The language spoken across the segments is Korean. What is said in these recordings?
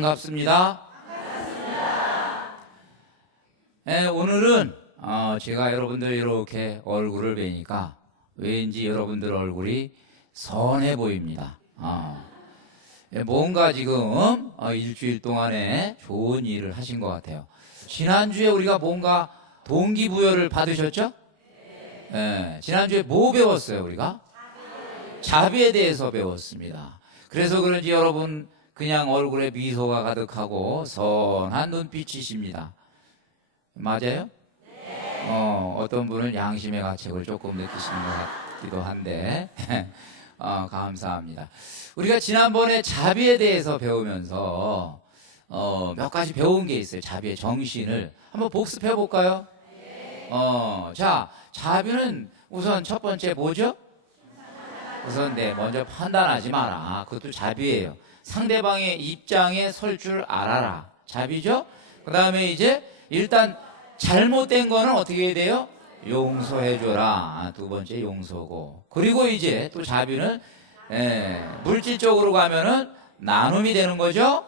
반갑습니다. 오늘은 제가 여러분들 이렇게 얼굴을 뵈니까 왠지 여러분들 얼굴이 선해 보입니다. 뭔가 지금 일주일 동안에 좋은 일을 하신 것 같아요. 지난주에 우리가 뭔가 동기부여를 받으셨죠? 지난주에 뭐 배웠어요, 우리가? 자비에 대해서 배웠습니다. 그래서 그런지 여러분 그냥 얼굴에 미소가 가득하고 선한 눈빛이십니다. 맞아요? 어떤 분은 양심의 가책을 조금 느끼시는 것 같기도 한데 감사합니다. 우리가 지난번에 자비에 대해서 배우면서 몇 가지 배운 게 있어요. 자비의 정신을 한번 복습해 볼까요? 자, 자비는 우선 첫 번째 뭐죠? 우선 먼저 판단하지 마라. 그것도 자비예요. 상대방의 입장에 설 줄 알아라. 자비죠? 그 다음에 이제 일단 잘못된 거는 어떻게 해야 돼요? 용서해줘라. 두 번째 용서고. 그리고 이제 또 자비는 물질적으로 가면은 나눔이 되는 거죠.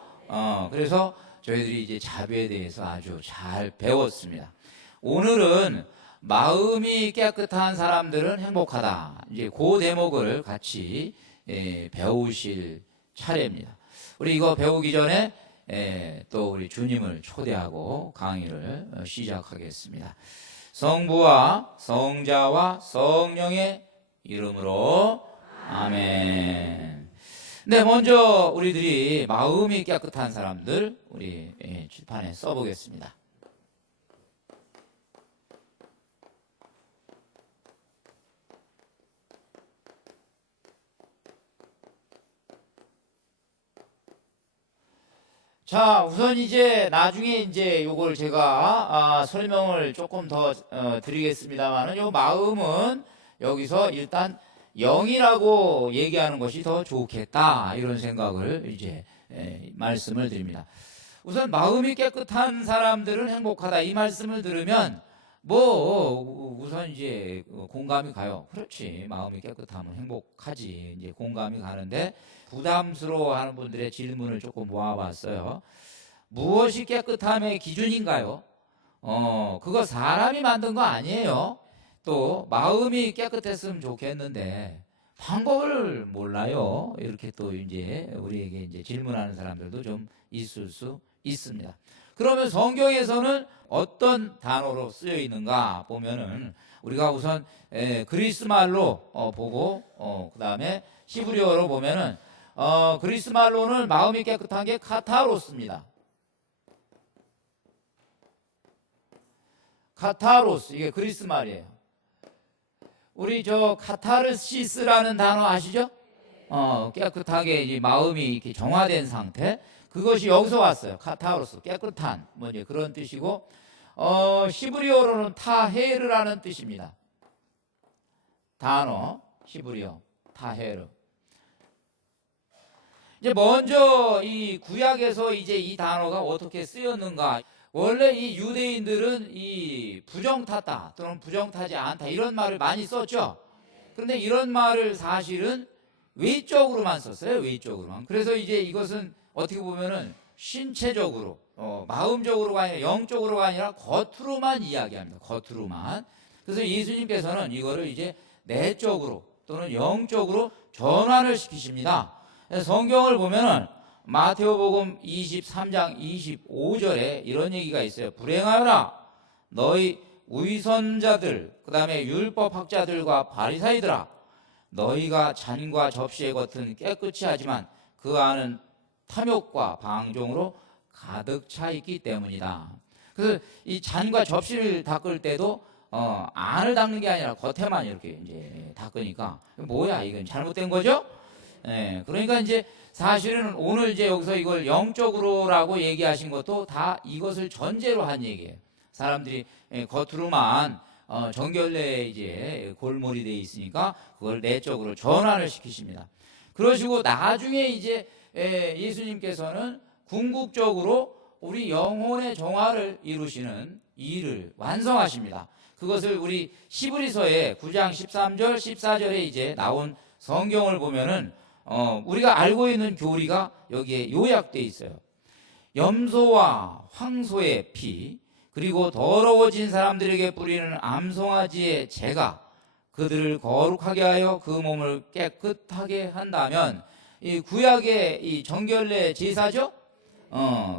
그래서 저희들이 이제 자비에 대해서 아주 잘 배웠습니다. 오늘은 마음이 깨끗한 사람들은 행복하다. 이제 그 대목을 같이 배우실 차례입니다. 우리 이거 배우기 전에 또 우리 주님을 초대하고 강의를 시작하겠습니다. 성부와 성자와 성령의 이름으로 아멘. 네, 먼저 우리들이 마음이 깨끗한 사람들 우리 칠판에 써보겠습니다. 자, 우선 이제 나중에 이제 요걸 제가 설명을 조금 더 드리겠습니다만은 요 마음은 여기서 일단 영이라고 얘기하는 것이 더 좋겠다 이런 생각을 이제 말씀을 드립니다. 우선 마음이 깨끗한 사람들은 행복하다 이 말씀을 들으면 뭐 우선 이제 공감이 가요. 그렇지, 마음이 깨끗하면 행복하지. 이제 공감이 가는데 부담스러워하는 분들의 질문을 조금 모아봤어요. 무엇이 깨끗함의 기준인가요? 그거 사람이 만든 거 아니에요. 또 마음이 깨끗했으면 좋겠는데 방법을 몰라요. 이렇게 또 이제 우리에게 이제 질문하는 사람들도 좀 있을 수 있습니다. 그러면 성경에서는 어떤 단어로 쓰여 있는가 보면은 우리가 우선 그리스 말로 보고 그 다음에 히브리어로 보면은 그리스 말로는 마음이 깨끗한 게 카타로스입니다. 카타로스, 이게 그리스 말이에요. 우리 저 카타르시스라는 단어 아시죠? 깨끗하게 이제 마음이 이렇게 정화된 상태, 그것이 여기서 왔어요. 카타로스, 깨끗한, 뭐 이제 그런 뜻이고, 히브리어로는 타헤르라는 뜻입니다. 단어, 히브리어, 타헤르. 이제 먼저 이 구약에서 이제 이 단어가 어떻게 쓰였는가. 원래 이 유대인들은 이 부정탔다 또는 부정타지 않다 이런 말을 많이 썼죠. 그런데 이런 말을 사실은 외적으로만 썼어요. 외적으로만. 그래서 이제 이것은 어떻게 보면은 신체적으로, 마음적으로가 아니라 영적으로가 아니라 겉으로만 이야기합니다. 겉으로만. 그래서 예수님께서는 이거를 이제 내적으로 또는 영적으로 전환을 시키십니다. 성경을 보면은 마태오복음 23장 25절에 이런 얘기가 있어요. 불행하여라 너희 위선자들, 그 다음에 율법학자들과 바리사이들아, 너희가 잔과 접시의 겉은 깨끗이 하지만 그 안은 탐욕과 방종으로 가득 차 있기 때문이다. 그래서 이 잔과 접시를 닦을 때도 안을 닦는 게 아니라 겉에만 이렇게 이제 닦으니까 뭐야, 이건 잘못된 거죠? 그러니까 이제 사실은 오늘 이제 여기서 이걸 영적으로라고 얘기하신 것도 다 이것을 전제로 한 얘기예요. 사람들이 겉으로만 정결내에 이제 골몰이 돼 있으니까 그걸 내적으로 전환을 시키십니다. 그러시고 나중에 이제 예수님께서는 궁극적으로 우리 영혼의 정화를 이루시는 일을 완성하십니다. 그것을 우리 히브리서의 9장 13절 14절에 이제 나온 성경을 보면은 우리가 알고 있는 교리가 여기에 요약되어 있어요. 염소와 황소의 피, 그리고 더러워진 사람들에게 뿌리는 암송아지의 재가 그들을 거룩하게 하여 그 몸을 깨끗하게 한다면, 이 구약의 이 정결례 제사죠.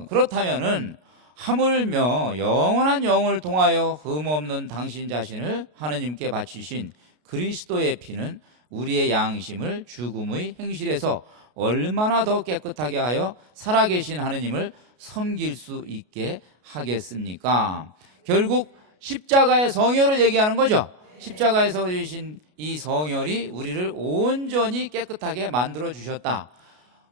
그렇다면은 하물며 영원한 영을 통하여 흠없는 당신 자신을 하느님께 바치신 그리스도의 피는 우리의 양심을 죽음의 행실에서 얼마나 더 깨끗하게 하여 살아계신 하느님을 섬길 수 있게 하겠습니까? 결국 십자가의 성혈을 얘기하는 거죠. 십자가에서 주신 이 성혈이 우리를 온전히 깨끗하게 만들어 주셨다.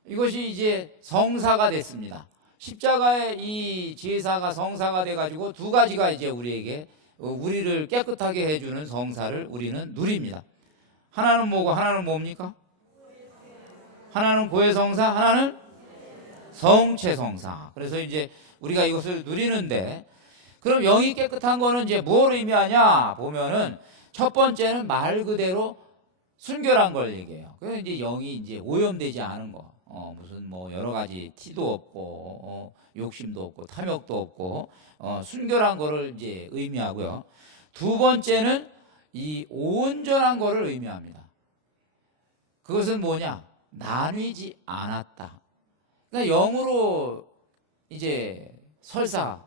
이것이 이제 성사가 됐습니다. 십자가의 이 제사가 성사가 돼가지고 두 가지가 이제 우리에게 우리를 깨끗하게 해주는 성사를 우리는 누립니다. 하나는 뭐고 하나는 뭡니까? 하나는 고해성사, 하나는 성체성사. 그래서 이제 우리가 이것을 누리는데, 그럼 영이 깨끗한 거는 이제 뭘 의미하냐 보면은, 첫 번째는 말 그대로 순결한 걸 얘기해요. 그래서 이제 영이 이제 오염되지 않은 거, 무슨 뭐 여러 가지 티도 없고, 욕심도 없고, 탐욕도 없고, 순결한 거를 이제 의미하고요. 두 번째는 이 온전한 거를 의미합니다. 그것은 뭐냐? 나뉘지 않았다. 그러니까 영으로 이제 설사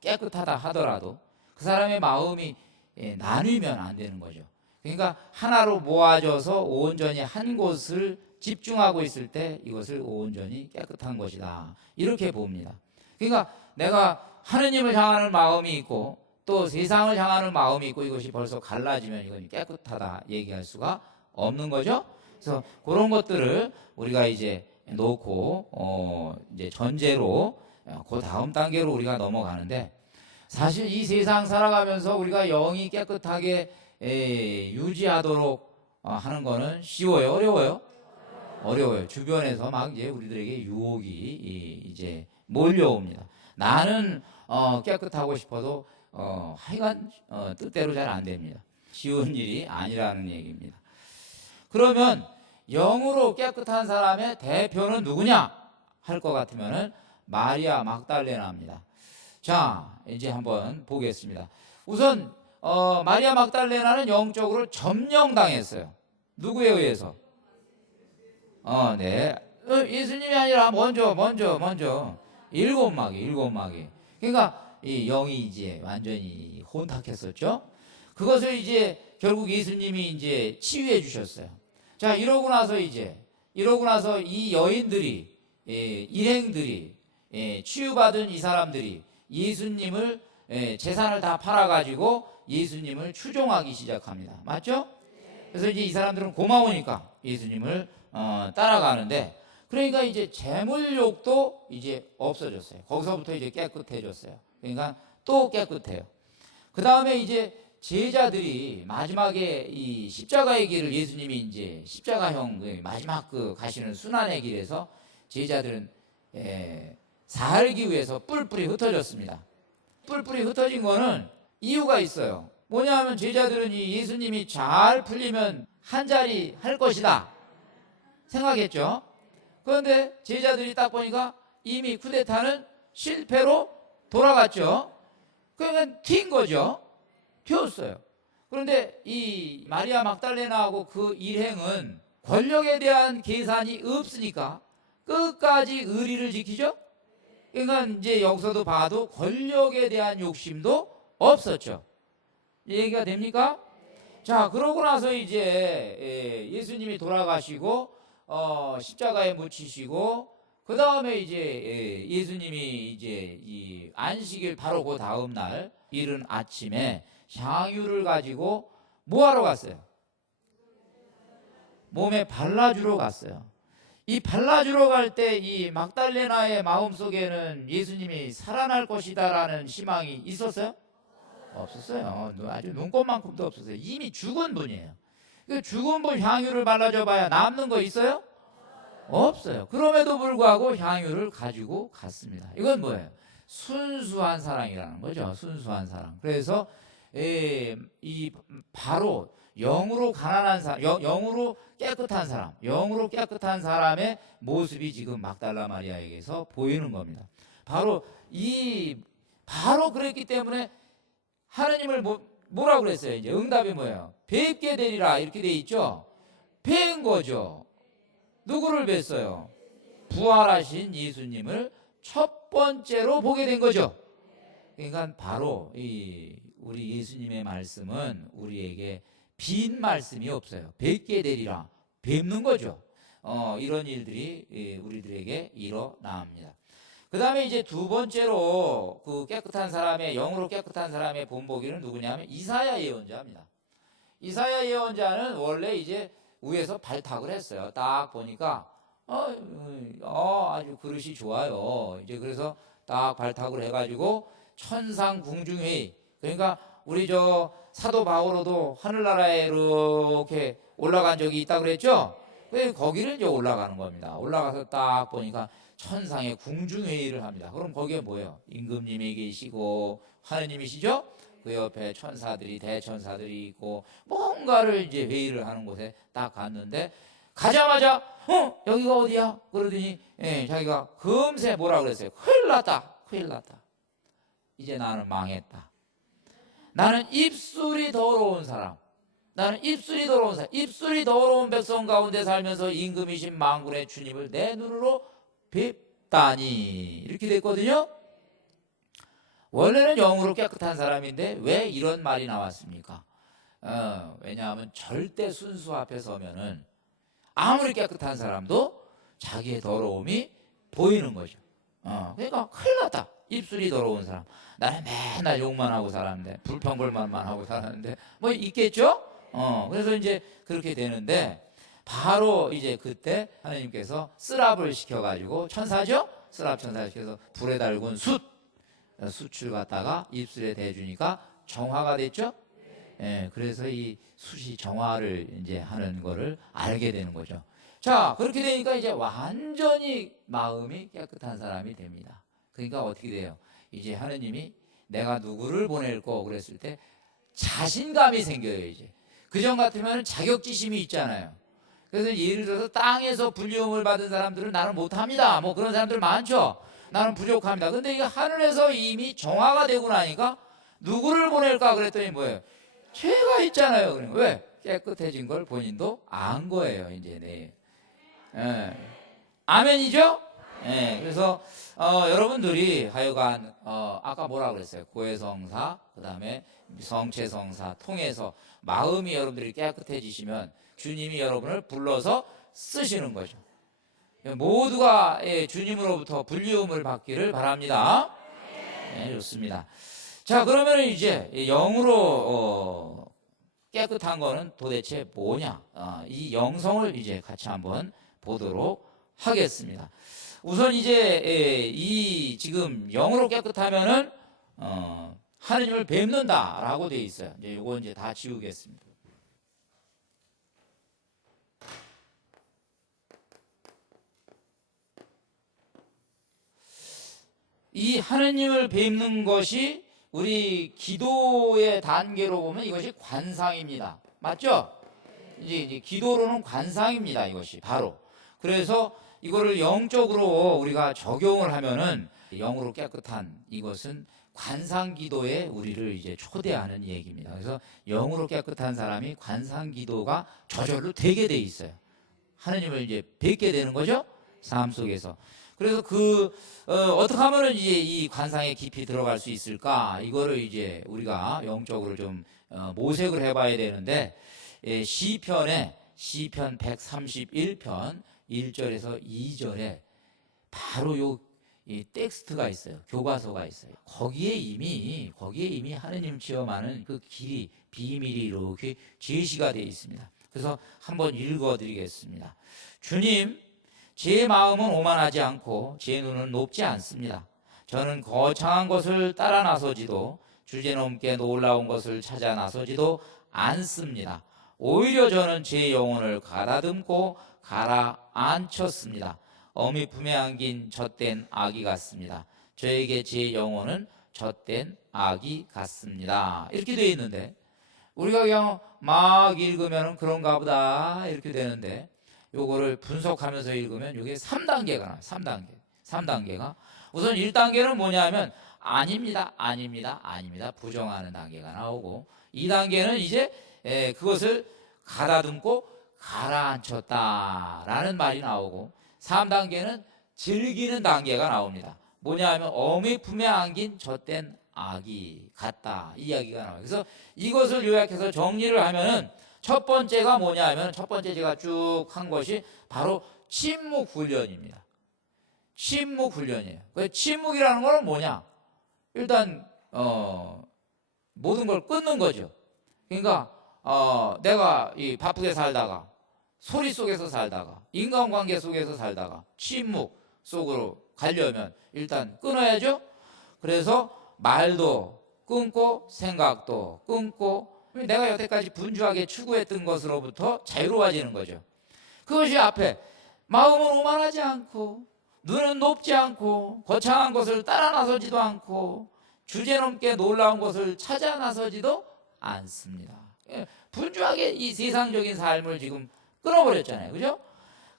깨끗하다 하더라도 그 사람의 마음이 나뉘면 안 되는 거죠. 그러니까 하나로 모아져서 온전히 한 곳을 집중하고 있을 때 이것을 온전히 깨끗한 것이다, 이렇게 봅니다. 그러니까 내가 하느님을 향하는 마음이 있고 또 세상을 향하는 마음이 있고, 이것이 벌써 갈라지면 이건 깨끗하다 얘기할 수가 없는 거죠. 그래서 그런 것들을 우리가 이제 놓고 이제 전제로 그 다음 단계로 우리가 넘어가는데, 사실 이 세상 살아가면서 우리가 영이 깨끗하게 유지하도록 하는 거는 쉬워요, 어려워요? 어려워요. 주변에서 막 이제 우리들에게 유혹이 이제 몰려옵니다. 나는 깨끗하고 싶어도 하여간 뜻대로 잘 안 됩니다. 쉬운 일이 아니라는 얘기입니다. 그러면 영으로 깨끗한 사람의 대표는 누구냐 할 것 같으면은 마리아 막달레나입니다. 자, 이제 한번 보겠습니다. 우선 마리아 막달레나는 영적으로 점령당했어요. 누구에 의해서? 네. 예수님이 아니라 먼저 일곱 마귀. 그러니까 이 영이 이제 완전히 혼탁했었죠. 그것을 이제 결국 예수님이 이제 치유해 주셨어요. 자, 이러고 나서 이 여인들이, 일행들이, 치유받은 이 사람들이 예수님을, 재산을 다 팔아가지고 예수님을 추종하기 시작합니다. 맞죠? 그래서 이제 이 사람들은 고마우니까 예수님을 따라가는데, 그러니까 이제 재물욕도 이제 없어졌어요. 거기서부터 이제 깨끗해졌어요. 그러니까 또 깨끗해요. 그 다음에 이제 제자들이 마지막에 이 십자가의 길을, 예수님이 이제 십자가형 마지막 그 가시는 순환의 길에서 제자들은 살기 위해서 뿔뿔이 흩어졌습니다. 뿔뿔이 흩어진 거는 이유가 있어요. 뭐냐면 제자들은 이 예수님이 잘 풀리면 한 자리 할 것이다 생각했죠. 그런데 제자들이 딱 보니까 이미 쿠데타는 실패로 돌아갔죠. 그러니까 튄 거죠. 튀었어요. 그런데 이 마리아 막달레나하고 그 일행은 권력에 대한 계산이 없으니까 끝까지 의리를 지키죠. 그러니까 이제 여기서도 봐도 권력에 대한 욕심도 없었죠. 얘기가 됩니까? 자, 그러고 나서 이제 예수님이 돌아가시고 십자가에 묻히시고, 그 다음에 이제 예수님이 이제 이 안식일 바로 그 다음 날 이른 아침에 향유를 가지고 뭐 하러 갔어요? 몸에 발라주러 갔어요. 이 발라주러 갈 때 이 막달레나의 마음속에는 예수님이 살아날 것이다라는 희망이 있었어요? 없었어요. 아주 눈꼽만큼도 없었어요. 이미 죽은 분이에요. 죽은 분 향유를 발라줘 봐야 남는 거 있어요? 없어요. 그럼에도 불구하고 향유를 가지고 갔습니다. 이건 뭐예요? 순수한 사랑이라는 거죠. 순수한 사랑. 그래서 이 바로 영으로 가난한 사람, 영으로 깨끗한 사람의 모습이 지금 막달라 마리아에게서 보이는 겁니다. 바로 그랬기 때문에 하느님을 뭐라고 그랬어요? 이제 응답이 뭐예요? 뵙게 되리라 이렇게 돼 있죠. 뵌 거죠. 누구를 뵀어요? 부활하신 예수님을 첫 번째로 보게 된 거죠. 그러니까 바로 우리 예수님의 말씀은 우리에게 빈 말씀이 없어요. 뵙게 되리라, 뵙는 거죠. 이런 일들이 우리들에게 일어납니다. 그 다음에 이제 두 번째로 그 깨끗한 사람의, 영으로 깨끗한 사람의 본보기는 누구냐면 이사야 예언자입니다. 이사야 예언자는 원래 이제 위에서 발탁을 했어요. 딱 보니까 아주 그릇이 좋아요. 이제 그래서 딱 발탁을 해가지고 천상 궁중회의, 그러니까 우리 저 사도 바오로도 하늘나라에 이렇게 올라간 적이 있다고 그랬죠. 거기를 이제 올라가는 겁니다. 올라가서 딱 보니까 천상의 궁중회의를 합니다. 그럼 거기에 뭐예요? 임금님이 계시고 하느님이시죠? 그 옆에 천사들이, 대천사들이 있고 뭔가를 이제 회의를 하는 곳에 딱 갔는데, 가자마자 여기가 어디야? 그러더니 자기가 금세 뭐라 그랬어요? 큰일 났다, 큰일 났다. 이제 나는 망했다. 나는 입술이 더러운 사람, 입술이 더러운 백성 가운데 살면서 임금이신 만군의 주님을 내 눈으로 뵙다니, 이렇게 됐거든요. 원래는 영으로 깨끗한 사람인데 왜 이런 말이 나왔습니까? 왜냐하면 절대 순수 앞에 서면은 아무리 깨끗한 사람도 자기의 더러움이 보이는 거죠. 그러니까 큰일 났다. 입술이 더러운 사람. 나는 맨날 욕만 하고 살았는데, 불평불만만 하고 살았는데 뭐 있겠죠? 그래서 이제 그렇게 되는데, 바로 이제 그때 하나님께서 쓰랍을 시켜가지고, 천사죠? 쓰랍 천사 시켜서 불에 달군 숯을 갖다가 입술에 대주니까 정화가 됐죠? 그래서 이 숯이 정화를 이제 하는 거를 알게 되는 거죠. 자, 그렇게 되니까 이제 완전히 마음이 깨끗한 사람이 됩니다. 그러니까 어떻게 돼요? 이제 하느님이 내가 누구를 보낼 거 그랬을 때 자신감이 생겨요. 이제 그전 같으면 자격지심이 있잖아요. 그래서 예를 들어서 땅에서 불리움을 받은 사람들은 나는 못합니다, 뭐 그런 사람들 많죠. 나는 부족합니다. 근데 이게 하늘에서 이미 정화가 되고 나니까 누구를 보낼까 그랬더니 뭐예요? 죄가 있잖아요. 그러면 왜? 깨끗해진 걸 본인도 안 거예요. 이제 아멘이죠? 그래서 여러분들이 하여간 아까 뭐라 그랬어요? 고해성사, 그 다음에 성체성사 통해서 마음이 여러분들이 깨끗해지시면 주님이 여러분을 불러서 쓰시는 거죠. 모두가 주님으로부터 불리움을 받기를 바랍니다. 좋습니다. 자, 그러면 이제 영으로 깨끗한 거는 도대체 뭐냐? 이 영성을 이제 같이 한번 보도록 하겠습니다. 우선 이제 이 지금 영으로 깨끗하면은 하느님을 뵙는다라고 되어 있어요. 이제 요거 이제 다 지우겠습니다. 이 하느님을 뵙는 것이 우리 기도의 단계로 보면 이것이 관상입니다. 맞죠? 이제 기도로는 관상입니다. 이것이 바로. 그래서 이거를 영적으로 우리가 적용을 하면은 영으로 깨끗한 이것은 관상 기도에 우리를 이제 초대하는 얘기입니다. 그래서 영으로 깨끗한 사람이 관상 기도가 저절로 되게 돼 있어요. 하느님을 이제 뵙게 되는 거죠. 삶 속에서. 그래서 어떻게 하면은 이제 이 관상에 깊이 들어갈 수 있을까? 이거를 이제 우리가 영적으로 좀 모색을 해봐야 되는데, 시편 131편 1절에서 2절에 바로 이 텍스트가 있어요. 교과서가 있어요. 거기에 이미 하느님 체험하는 그 길이, 비밀이 이렇게 제시가 되어 있습니다. 그래서 한번 읽어드리겠습니다. 주님, 제 마음은 오만하지 않고 제 눈은 높지 않습니다. 저는 거창한 것을 따라 나서지도 주제넘게 놀라운 것을 찾아 나서지도 않습니다. 오히려 저는 제 영혼을 가다듬고 가라앉혔습니다. 어미 품에 안긴 젖된 아기 같습니다. 저에게 제 영혼은 젖된 아기 같습니다. 이렇게 되어 있는데, 우리가 그냥 막 읽으면 그런가 보다 이렇게 되는데, 요거를 분석하면서 읽으면 이게 3단계가 나와요. 3단계가 우선 1단계는 뭐냐면 아닙니다, 아닙니다, 아닙니다. 부정하는 단계가 나오고 2단계는 이제 그것을 가다듬고 가라앉혔다라는 말이 나오고 3단계는 즐기는 단계가 나옵니다. 뭐냐 하면 어미 품에 안긴 젖된 아기 같다 이 이야기가 나와요. 그래서 이것을 요약해서 정리를 하면은 첫 번째가 뭐냐 하면 첫 번째 제가 쭉 한 것이 바로 침묵 훈련입니다. 침묵 훈련이에요. 그 침묵이라는 건 뭐냐? 일단 모든 걸 끊는 거죠. 그러니까 내가 이 바쁘게 살다가 소리 속에서 살다가 인간관계 속에서 살다가 침묵 속으로 가려면 일단 끊어야죠. 그래서 말도 끊고 생각도 끊고 내가 여태까지 분주하게 추구했던 것으로부터 자유로워지는 거죠. 그것이 앞에 마음은 오만하지 않고 눈은 높지 않고 거창한 것을 따라 나서지도 않고 주제넘게 놀라운 것을 찾아 나서지도 않습니다. 분주하게 이 세상적인 삶을 지금 끊어버렸잖아요. 그죠?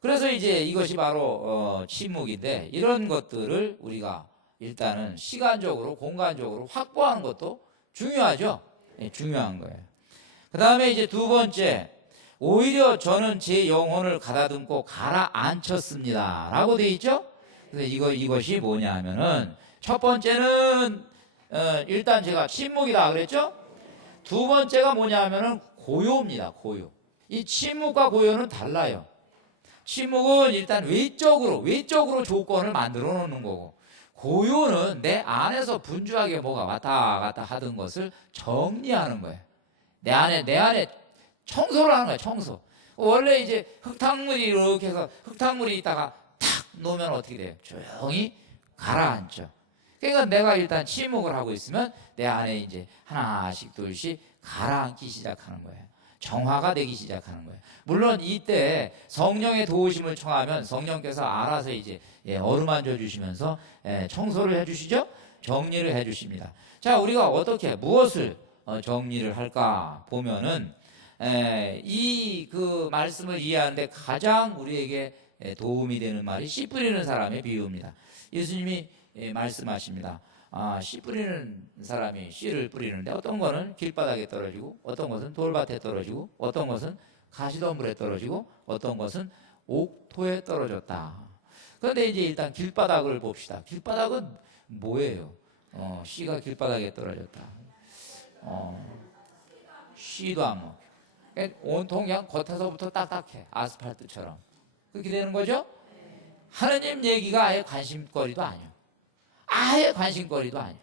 그래서 이제 이것이 바로 침묵인데 이런 것들을 우리가 일단은 시간적으로 공간적으로 확보하는 것도 중요하죠. 중요한 거예요. 그 다음에 이제 두 번째, 오히려 저는 제 영혼을 가다듬고 가라앉혔습니다 라고 되어 있죠. 그래서 이것이 뭐냐 하면은 첫 번째는 일단 제가 침묵이다 그랬죠. 두 번째가 뭐냐 하면은 고요입니다. 고요. 이 침묵과 고요는 달라요. 침묵은 일단 외적으로 조건을 만들어 놓는 거고, 고요는 내 안에서 분주하게 뭐가 왔다 갔다 하던 것을 정리하는 거예요. 내 안에 청소를 하는 거예요. 청소. 원래 이제 흙탕물이 이렇게 해서 흙탕물이 있다가 탁 놓으면 어떻게 돼요? 조용히 가라앉죠. 그러니까 내가 일단 침묵을 하고 있으면 내 안에 이제 하나씩 둘씩 가라앉기 시작하는 거예요. 정화가 되기 시작하는 거예요. 물론 이때 성령의 도우심을 청하면 성령께서 알아서 이제 어루만져 주시면서 청소를 해주시죠. 정리를 해주십니다. 자, 우리가 어떻게 무엇을 정리를 할까 보면은 이 그 말씀을 이해하는데 가장 우리에게 도움이 되는 말이 씨 뿌리는 사람의 비유입니다. 예수님이 말씀하십니다. 씨 뿌리는 사람이 씨를 뿌리는데 어떤 거는 길바닥에 떨어지고 어떤 것은 돌밭에 떨어지고 어떤 것은 가시덤불에 떨어지고 어떤 것은 옥토에 떨어졌다. 그런데 이제 일단 길바닥을 봅시다. 길바닥은 뭐예요? 씨가 길바닥에 떨어졌다. 씨도 안 먹혀. 온통 그냥 겉에서부터 딱딱해. 아스팔트처럼. 그렇게 되는 거죠? 하느님 얘기가 아예 관심거리도 아니에요. 아예 관심거리도 아니에요.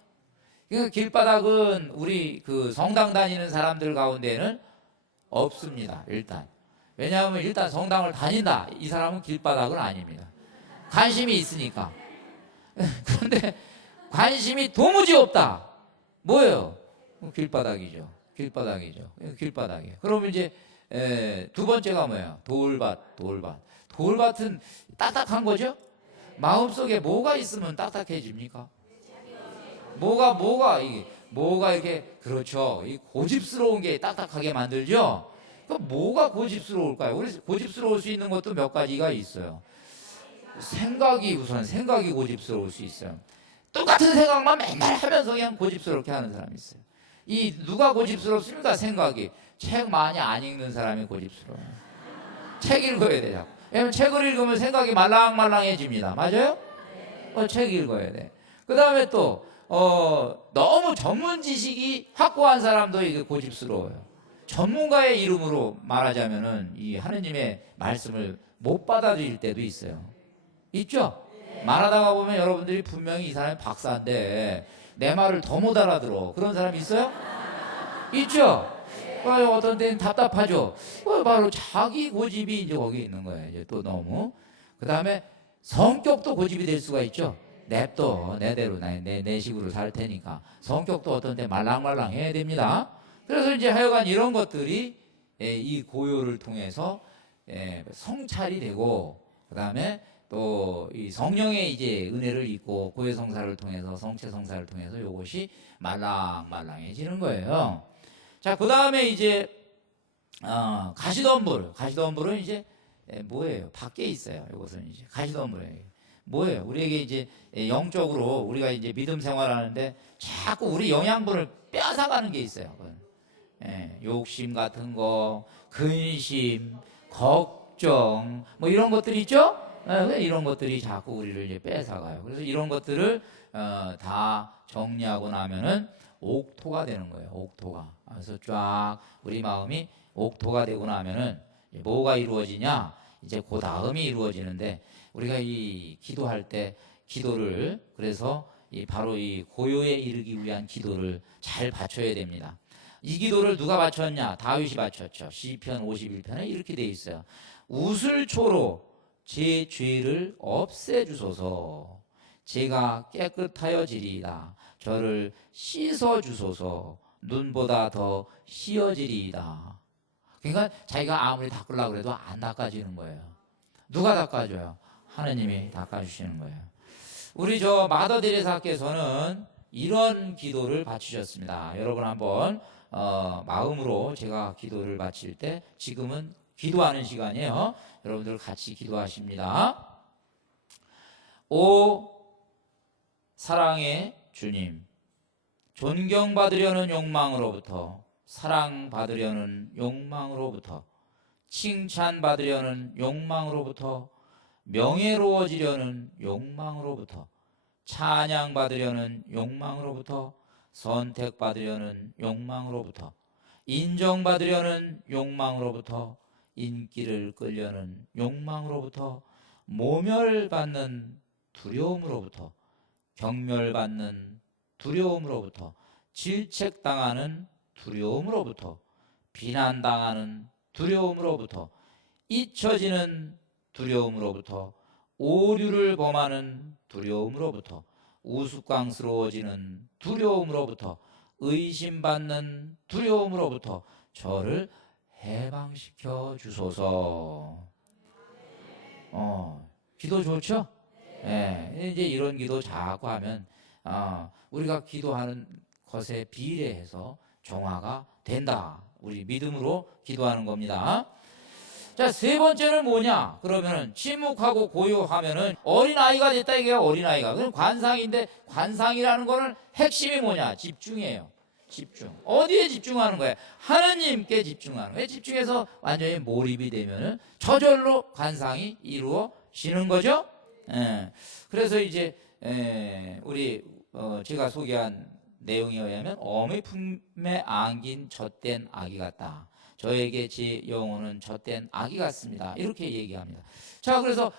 그러니까 길바닥은 우리 그 성당 다니는 사람들 가운데는 없습니다. 일단. 왜냐하면 일단 성당을 다닌다. 이 사람은 길바닥은 아닙니다. 관심이 있으니까. 그런데 관심이 도무지 없다. 뭐예요? 길바닥이죠. 길바닥이죠. 길바닥이에요. 그러면 이제 두 번째가 뭐예요? 돌밭. 돌밭은 딱딱한 거죠? 마음속에 뭐가 있으면 딱딱해집니까? 뭐가 이렇게, 그렇죠. 이 고집스러운 게 딱딱하게 만들죠? 그럼 뭐가 고집스러울까요? 우리 고집스러울 수 있는 것도 몇 가지가 있어요. 생각이 고집스러울 수 있어요. 똑같은 생각만 맨날 하면서 그냥 고집스럽게 하는 사람이 있어요. 이 누가 고집스럽습니까? 생각이. 책 많이 안 읽는 사람이 고집스러워요. 책 읽어야 돼, 자꾸. 왜냐면 책을 읽으면 생각이 말랑말랑해집니다. 맞아요? 책 읽어야 돼. 그 다음에 또 너무 전문 지식이 확고한 사람도 이게 고집스러워요. 전문가의 이름으로 말하자면은 이 하느님의 말씀을 못 받아들일 때도 있어요. 있죠? 말하다가 보면 여러분들이 분명히 이 사람이 박사인데 내 말을 더 못 알아들어. 그런 사람 있어요? 있죠? 어떤 데는 답답하죠. 바로 자기 고집이 이제 거기 있는 거예요. 이제 또 너무. 그 다음에 성격도 고집이 될 수가 있죠. 냅둬. 내대로 내 식으로 살 테니까. 성격도 어떤 데 말랑말랑 해야 됩니다. 그래서 이제 하여간 이런 것들이 이 고요를 통해서 성찰이 되고, 그 다음에 또 이 성령의 이제 은혜를 입고 고해 성사를 통해서 성체 성사를 통해서 이것이 말랑말랑해지는 거예요. 자, 그 다음에 이제 가시덤불은 이제 뭐예요? 밖에 있어요. 이것은 이제 가시덤불이에요. 뭐예요? 우리에게 이제 영적으로 우리가 이제 믿음 생활하는데 자꾸 우리 영양분을 빼앗아가는 게 있어요. 욕심 같은 거, 근심, 걱정, 뭐 이런 것들이 있죠? 이런 것들이 자꾸 우리를 이제 뺏어가요. 그래서 이런 것들을 다 정리하고 나면은 옥토가 되는 거예요. 옥토가. 그래서 쫙 우리 마음이 옥토가 되고 나면은 뭐가 이루어지냐? 이제 그 다음이 이루어지는데 우리가 이 기도할 때 기도를 그래서 바로 이 고요에 이르기 위한 기도를 잘 바쳐야 됩니다. 이 기도를 누가 바쳤냐? 다윗이 바쳤죠. 시편 51편에 이렇게 돼 있어요. 우슬초로 제 죄를 없애주소서. 제가 깨끗하여지리이다. 저를 씻어주소서. 눈보다 더 씌어지리이다. 그러니까 자기가 아무리 닦으려고 해도 안 닦아지는 거예요. 누가 닦아줘요? 하느님이 닦아주시는 거예요. 우리 저 마더 데레사께서는 이런 기도를 바치셨습니다. 여러분 한번 마음으로 제가 기도를 바칠 때 지금은 기도하는 시간이에요. 여러분들 같이 기도하십니다. 오 사랑의 주님, 존경받으려는 욕망으로부터, 사랑받으려는 욕망으로부터, 칭찬받으려는 욕망으로부터, 명예로워지려는 욕망으로부터, 찬양받으려는 욕망으로부터, 선택받으려는 욕망으로부터, 인정받으려는 욕망으로부터, 인기를 끌려는 욕망으로부터, 모멸받는 두려움으로부터, 경멸받는 두려움으로부터, 질책당하는 두려움으로부터, 비난당하는 두려움으로부터, 잊혀지는 두려움으로부터, 오류를 범하는 두려움으로부터, 우스꽝스러워지는 두려움으로부터, 의심받는 두려움으로부터 저를 해방시켜 주소서. 기도 좋죠? 이제 이런 기도 자꾸 하면 우리가 기도하는 것에 비례해서 정화가 된다. 우리 믿음으로 기도하는 겁니다. 자, 세 번째는 뭐냐? 그러면은 침묵하고 고요하면은 어린아이가 됐다 이게요. 어린아이가. 그럼 관상인데 관상이라는 거는 핵심이 뭐냐? 집중이에요. 집중. 어디에 집중하는 거예요? 하느님께 집중하는 거예요. 집중해서 완전히 몰입이 되면은 저절로 관상이 이루어지는 거죠. 그래서 이제 우리 제가 소개한 내용에 의하면 어미 품에 안긴 젖된 아기 같다. 저에게 제 영혼은 젖된 아기 같습니다. 이렇게 얘기합니다. 자, 그래서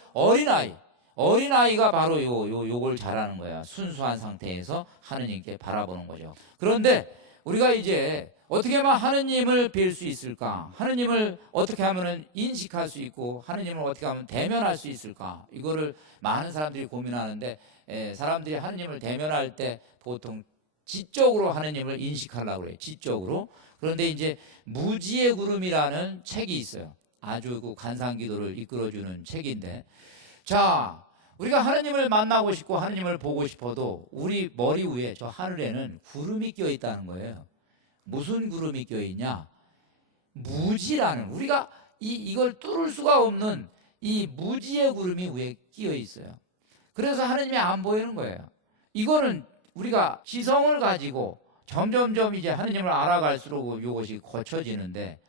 어린아이가 바로 요걸 잘하는 거야. 순수한 상태에서 하느님께 바라보는 거죠. 그런데 우리가 이제 어떻게 하면 하느님을 뵐 수 있을까? 하느님을 어떻게 하면 인식할 수 있고 하느님을 어떻게 하면 대면할 수 있을까? 이거를 많은 사람들이 고민하는데 사람들이 하느님을 대면할 때 보통 지적으로 하느님을 인식하려고 그래요. 지적으로. 그런데 이제 무지의 구름이라는 책이 있어요. 아주 그 간상기도를 이끌어주는 책인데, 자, 우리가 하느님을 만나고 싶고 하느님을 보고 싶어도 우리 머리 위에 저 하늘에는 구름이 껴 있다는 거예요. 무슨 구름이 껴 있냐? 무지라는, 우리가 이걸 뚫을 수가 없는 이 무지의 구름이 위에 끼어 있어요. 그래서 하느님이 안 보이는 거예요. 이거는 우리가 지성을 가지고 점점점 이제 하느님을 알아갈수록 이것이 거쳐지는데,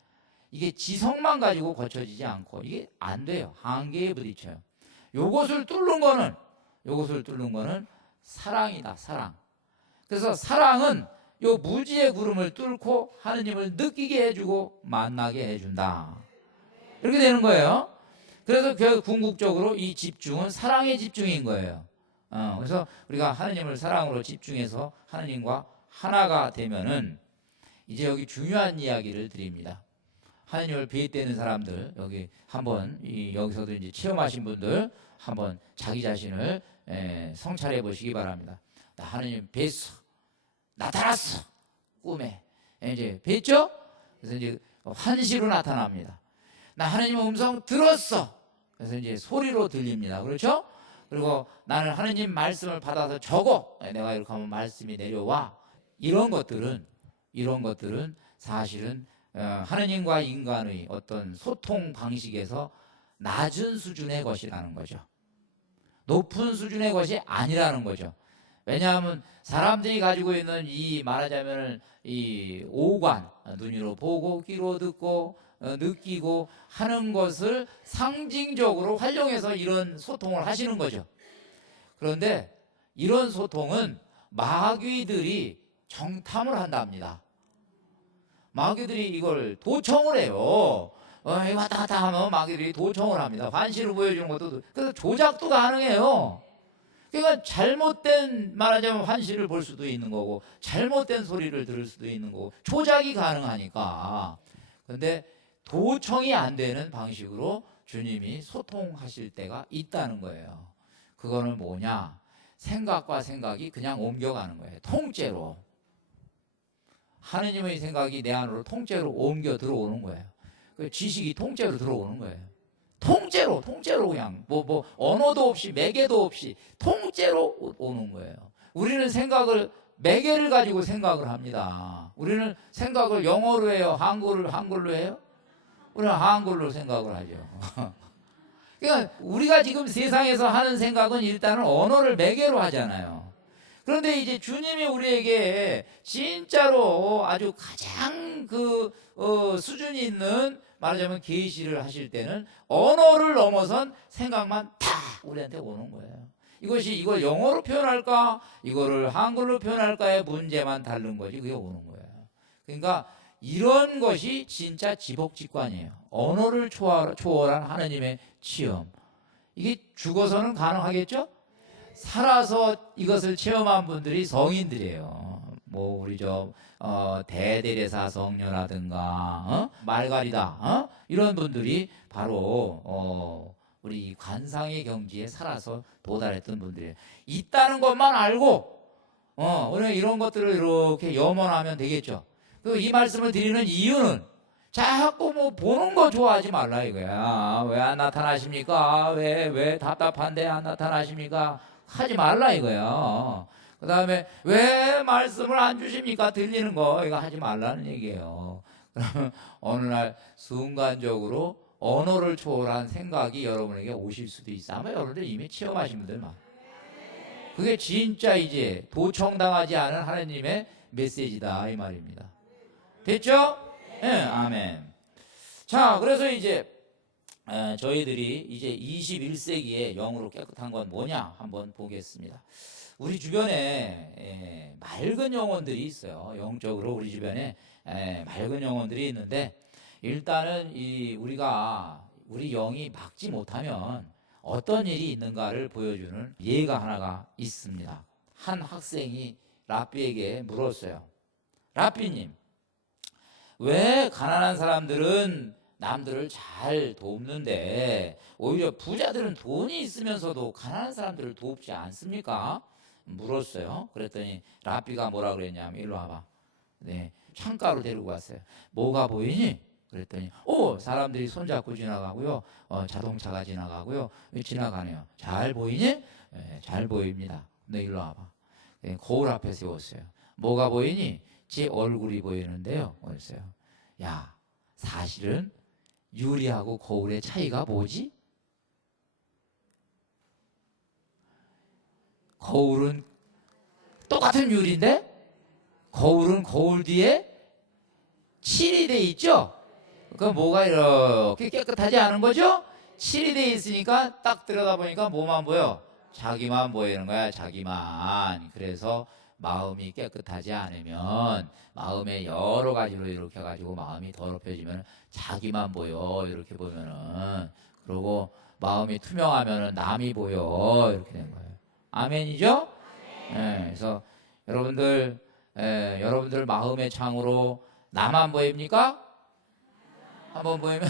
이게 지성만 가지고 거쳐지지 않고 이게 안 돼요. 한계에 부딪혀요. 요것을 뚫는 거는 사랑이다, 사랑. 그래서 사랑은 요 무지의 구름을 뚫고 하느님을 느끼게 해주고 만나게 해준다. 이렇게 되는 거예요. 그래서 궁극적으로 이 집중은 사랑의 집중인 거예요. 그래서 우리가 하느님을 사랑으로 집중해서 하느님과 하나가 되면은 이제 여기 중요한 이야기를 드립니다. 하느님을 뵙는 사람들, 여기 한번 여기서도 이제 체험하신 분들 한번 자기 자신을 성찰해 보시기 바랍니다. 나 하느님 뵀어, 나타났어, 꿈에 이제 뵀죠? 그래서 이제 환시로 나타납니다. 나 하느님의 음성 들었어. 그래서 이제 소리로 들립니다. 그렇죠? 그리고 나는 하느님 말씀을 받아서 적어. 내가 이렇게 하면 말씀이 내려와. 이런 것들은 사실은 하느님과 인간의 어떤 소통 방식에서 낮은 수준의 것이라는 거죠. 높은 수준의 것이 아니라는 거죠. 왜냐하면 사람들이 가지고 있는 이 말하자면 이 오관, 눈으로 보고 귀로 듣고 느끼고 하는 것을 상징적으로 활용해서 이런 소통을 하시는 거죠. 그런데 이런 소통은 마귀들이 정탐을 한답니다. 마귀들이 이걸 도청을 해요. 이거 왔다 갔다 하면 마귀들이 도청을 합니다. 환시를 보여주는 것도, 그래서 조작도 가능해요. 그러니까 잘못된, 말하자면 환시를 볼 수도 있는 거고, 잘못된 소리를 들을 수도 있는 거고, 조작이 가능하니까. 그런데 도청이 안 되는 방식으로 주님이 소통하실 때가 있다는 거예요. 그거는 뭐냐? 생각과 생각이 그냥 옮겨가는 거예요. 통째로. 하느님의 생각이 내 안으로 통째로 옮겨 들어오는 거예요. 지식이 통째로 들어오는 거예요. 통째로 그냥 언어도 없이 매개도 없이 통째로 오는 거예요. 우리는 생각을 매개를 가지고 생각을 합니다. 우리는 생각을 영어로 해요, 한글로 해요? 우리는 한글로 생각을 하죠. 그러니까 우리가 지금 세상에서 하는 생각은 일단은 언어를 매개로 하잖아요. 그런데 이제 주님이 우리에게 진짜로 아주 가장 수준이 있는, 말하자면 계시를 하실 때는 언어를 넘어선 생각만 다 우리한테 오는 거예요. 이걸 영어로 표현할까, 이거를 한글로 표현할까의 문제만 다른 거지, 그게 오는 거예요. 그러니까 이런 것이 진짜 지복직관이에요. 언어를 초월한 하느님의 체험. 이게 죽어서는 가능하겠죠? 살아서 이것을 체험한 분들이 성인들이에요. 우리 대대례사 성녀라든가 말가리다 이런 분들이 바로 우리 관상의 경지에 살아서 도달했던 분들이에요. 있다는 것만 알고 우리가 이런 것들을 이렇게 염원하면 되겠죠. 이 말씀을 드리는 이유는 자꾸 보는 거 좋아하지 말라 이거야. 왜 안 나타나십니까? 왜 답답한데 안 나타나십니까? 하지 말라 이거야. 그 다음에 왜 말씀을 안 주십니까? 들리는 거 이거 하지 말라는 얘기예요. 그러면 어느 날 순간적으로 언어를 초월한 생각이 여러분에게 오실 수도 있어. 아마 여러분들 이미 체험하신 분들 많아. 그게 진짜 이제 도청당하지 않은 하나님의 메시지다 이 말입니다. 됐죠? 네, 아멘. 자, 그래서 이제 저희들이 이제 21세기에 영으로 깨끗한 건 뭐냐 한번 보겠습니다. 우리 주변에 맑은 영혼들이 있어요. 영적으로 우리 주변에 맑은 영혼들이 있는데, 일단은 우리 영이 막지 못하면 어떤 일이 있는가를 보여주는 예가 하나가 있습니다. 한 학생이 랍비에게 물었어요. 랍비님, 왜 가난한 사람들은 남들을 잘 돕는데 오히려 부자들은 돈이 있으면서도 가난한 사람들을 돕지 않습니까? 물었어요. 그랬더니 랍비가 뭐라 그랬냐면, 일로 와봐. 네, 창가로 데리고 왔어요. 뭐가 보이니? 그랬더니 사람들이 손잡고 지나가고요, 자동차가 지나가고요, 지나가네요. 잘 보이니? 네, 잘 보입니다. 네, 일로 와봐. 네, 거울 앞에 세웠어요. 뭐가 보이니? 제 얼굴이 보이는데요. 그랬어요. 야, 사실은 유리하고 거울의 차이가 뭐지? 거울은 똑같은 유리인데 거울은 거울 뒤에 칠이 돼 있죠? 그럼 뭐가 이렇게 깨끗하지 않은 거죠? 칠이 돼 있으니까 딱 들여다보니까 뭐만 보여? 자기만 보이는 거야, 자기만. 그래서 마음이 깨끗하지 않으면, 마음에 여러 가지로 이렇게 해가지고 마음이 더럽혀지면 자기만 보여, 이렇게 보면은. 그리고 마음이 투명하면은 남이 보여, 이렇게 된 거예요. 아멘이죠? 네, 그래서 여러분들 마음의 창으로 나만 보입니까? 한번 보이면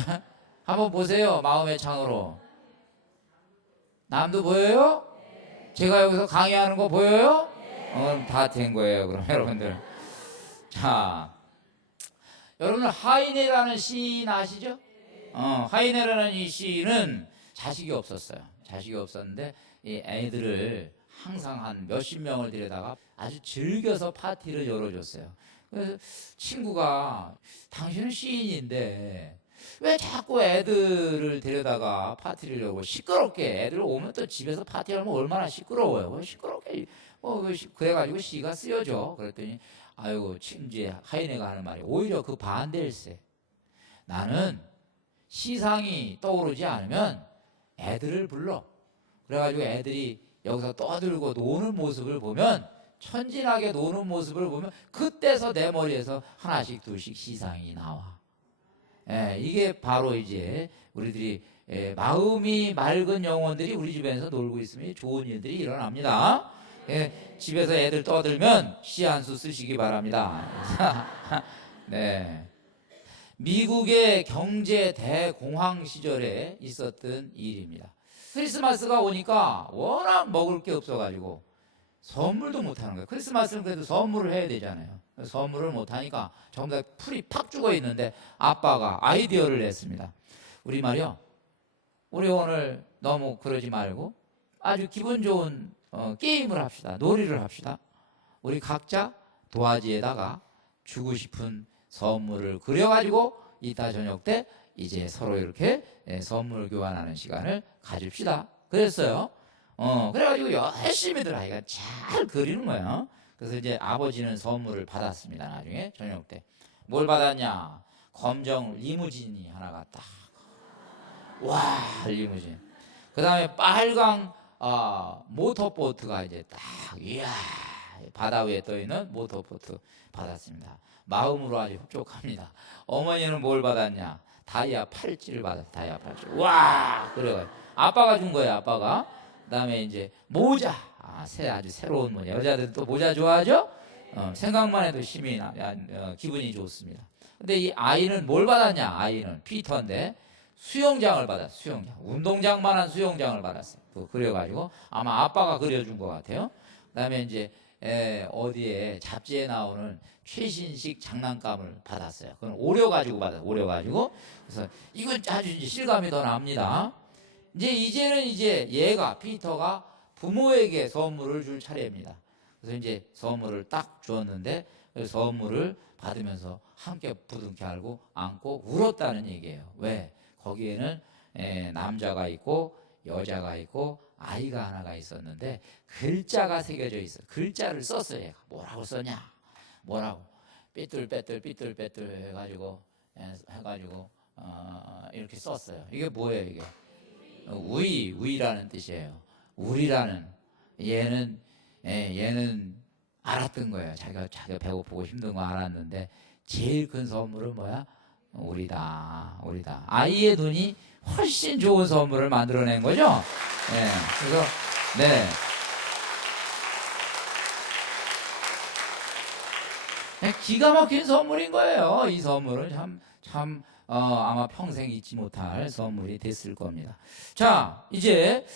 한번 보세요. 마음의 창으로 남도 보여요? 제가 여기서 강의하는 거 보여요? 다 된 거예요. 그럼 여러분들, 자, 여러분 하이네라는 시인 아시죠? 하이네라는 이 시인은 자식이 없었어요. 자식이 없었는데 이 애들을 항상 한 몇십 명을 데려다가 아주 즐겨서 파티를 열어줬어요. 그래서 친구가, 당신은 시인인데 왜 자꾸 애들을 데려다가 파티를 열고 시끄럽게 애들 오면 또 집에서 파티하면 얼마나 시끄러워요. 왜 시끄럽게 그래가지고 시가 쓰여져. 그랬더니 아이고 이제 하인애가 하는 말이 오히려 그 반대일세. 나는 시상이 떠오르지 않으면 애들을 불러. 그래가지고 애들이 여기서 떠들고 노는 모습을 보면 천진하게 노는 모습을 보면 그때서 내 머리에서 하나씩 둘씩 시상이 나와. 이게 바로 이제 우리들이 마음이 맑은 영혼들이 우리 주변에서 놀고 있으면 좋은 일들이 일어납니다. 집에서 애들 떠들면 시 한 수 쓰시기 바랍니다. 네. 미국의 경제 대공황 시절에 있었던 일입니다. 크리스마스가 오니까 워낙 먹을 게 없어가지고 선물도 못하는 거예요. 크리스마스는 그래도 선물을 해야 되잖아요. 선물을 못하니까 전부 다 풀이 팍 죽어 있는데 아빠가 아이디어를 냈습니다. 우리 말이요, 우리 오늘 너무 그러지 말고 아주 기분 좋은 게임을 합시다. 놀이를 합시다. 우리 각자 도화지에다가 주고 싶은 선물을 그려가지고 이따 저녁 때 이제 서로 이렇게 선물 교환하는 시간을 가집시다. 그랬어요. 그래가지고 열심히들 아이가 잘 그리는 거예요. 그래서 이제 아버지는 선물을 받았습니다. 나중에 저녁 때 뭘 받았냐? 검정 리무진이 하나가 딱, 와, 리무진. 그 다음에 빨강 모터보트가 이제 딱, 이야, 바다 위에 떠 있는 모터보트 받았습니다. 마음으로 아주 흡족합니다. 어머니는 뭘 받았냐? 다이아 팔찌를 받았어. 다이아 팔찌. 와, 그래가지고 아빠가 준 거예요. 아빠가. 그다음에 이제 모자. 아주 새로운 모자. 여자들은 또 모자 좋아하죠? 생각만 해도 기분이 좋습니다. 근데 이 아이는 뭘 받았냐? 아이는 피터인데 수영장을 받았어요. 수영장. 운동장만한 수영장을 받았어요. 그래가지고 아마 아빠가 그려준 것 같아요. 그다음에 이제 어디에 잡지에 나오는 최신식 장난감을 받았어요. 그건 오려가지고 받았어요. 오려가지고. 그래서 이건 아주 이제 실감이 더 납니다. 이제는 얘가 피터가 부모에게 선물을 줄 차례입니다. 그래서 이제 선물을 딱 주었는데 선물을 받으면서 함께 부둥켜 안고 울었다는 얘기예요. 왜? 거기에는 남자가 있고 여자가 있고 아이가 하나가 있었는데 글자가 새겨져 있어. 글자를 썼어요. 얘가. 뭐라고 썼냐? 뭐라고? 삐뚤빼뚤 해가지고 이렇게 썼어요. 이게 뭐예요? 이게 우이라는 뜻이에요. 우리라는 얘는 알았던 거예요. 자기가 배고프고 힘든 거 알았는데 제일 큰 선물은 뭐야? 우리다. 아이의 눈이 훨씬 좋은 선물을 만들어낸 거죠. 그래서 기가 막힌 선물인 거예요. 이 선물은 참 아마 평생 잊지 못할 선물이 됐을 겁니다. 자, 이제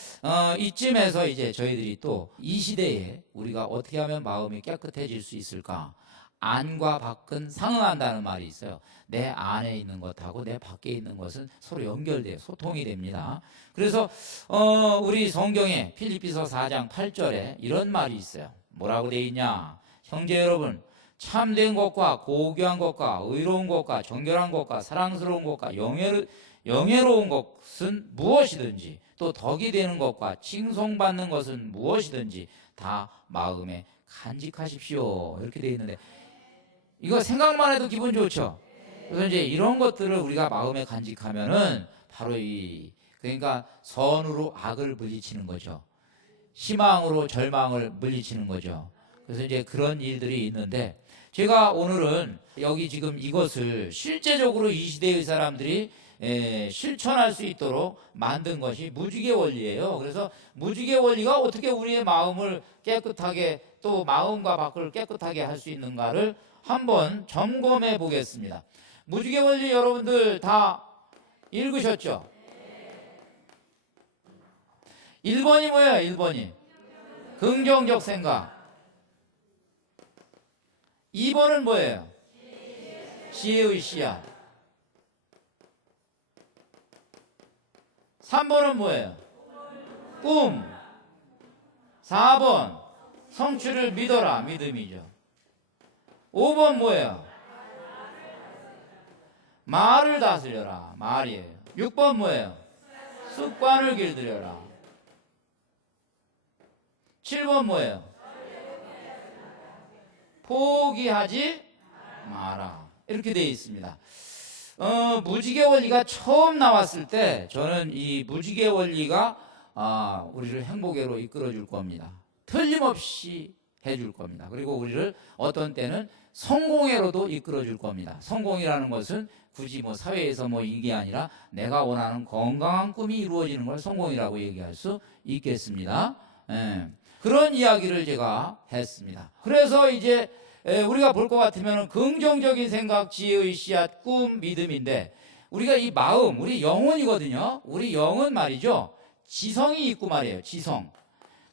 이쯤에서 이제 저희들이 또 이 시대에 우리가 어떻게 하면 마음이 깨끗해질 수 있을까? 안과 밖은 상응한다는 말이 있어요. 내 안에 있는 것하고 내 밖에 있는 것은 서로 연결돼요. 소통이 됩니다. 그래서 우리 성경에 필리피서 4장 8절에 이런 말이 있어요. 뭐라고 돼 있냐? 형제 여러분, 참된 것과 고귀한 것과 의로운 것과 정결한 것과 사랑스러운 것과 영예로운 것은 무엇이든지 또 덕이 되는 것과 칭송받는 것은 무엇이든지 다 마음에 간직하십시오. 이렇게 돼 있는데 이거 생각만 해도 기분 좋죠. 그래서 이제 이런 것들을 우리가 마음에 간직하면은 바로 그러니까 선으로 악을 물리치는 거죠. 희망으로 절망을 물리치는 거죠. 그래서 이제 그런 일들이 있는데 제가 오늘은 여기 지금 이것을 실제적으로 이 시대의 사람들이 실천할 수 있도록 만든 것이 무지개 원리예요. 그래서 무지개 원리가 어떻게 우리의 마음을 깨끗하게 또 마음과 밖을 깨끗하게 할 수 있는가를 한번 점검해 보겠습니다. 무지개 원리 여러분들 다 읽으셨죠? 1번이 뭐예요? 1번이 긍정적 생각. 2번은 뭐예요? 지혜의 씨앗. 3번은 뭐예요? 꿈. 4번 성취를 믿어라. 믿음이죠. 5번 뭐예요? 말을 다스려라. 말이에요. 6번 뭐예요? 습관을 길들여라. 7번 뭐예요? 포기하지 마라. 이렇게 되어 있습니다. 무지개 원리가 처음 나왔을 때 저는 이 무지개 원리가 우리를 행복으로 이끌어 줄 겁니다. 틀림없이 해줄 겁니다. 그리고 우리를 어떤 때는 성공회로도 이끌어 줄 겁니다. 성공이라는 것은 굳이 뭐 사회에서 뭐 이게 아니라 내가 원하는 건강한 꿈이 이루어지는 걸 성공이라고 얘기할 수 있겠습니다. 그런 이야기를 제가 했습니다. 그래서 이제 우리가 볼 것 같으면 긍정적인 생각, 지혜의 씨앗, 꿈, 믿음인데 우리가 이 마음, 우리 영혼이거든요. 우리 영은 말이죠. 지성이 있고 말이에요. 지성.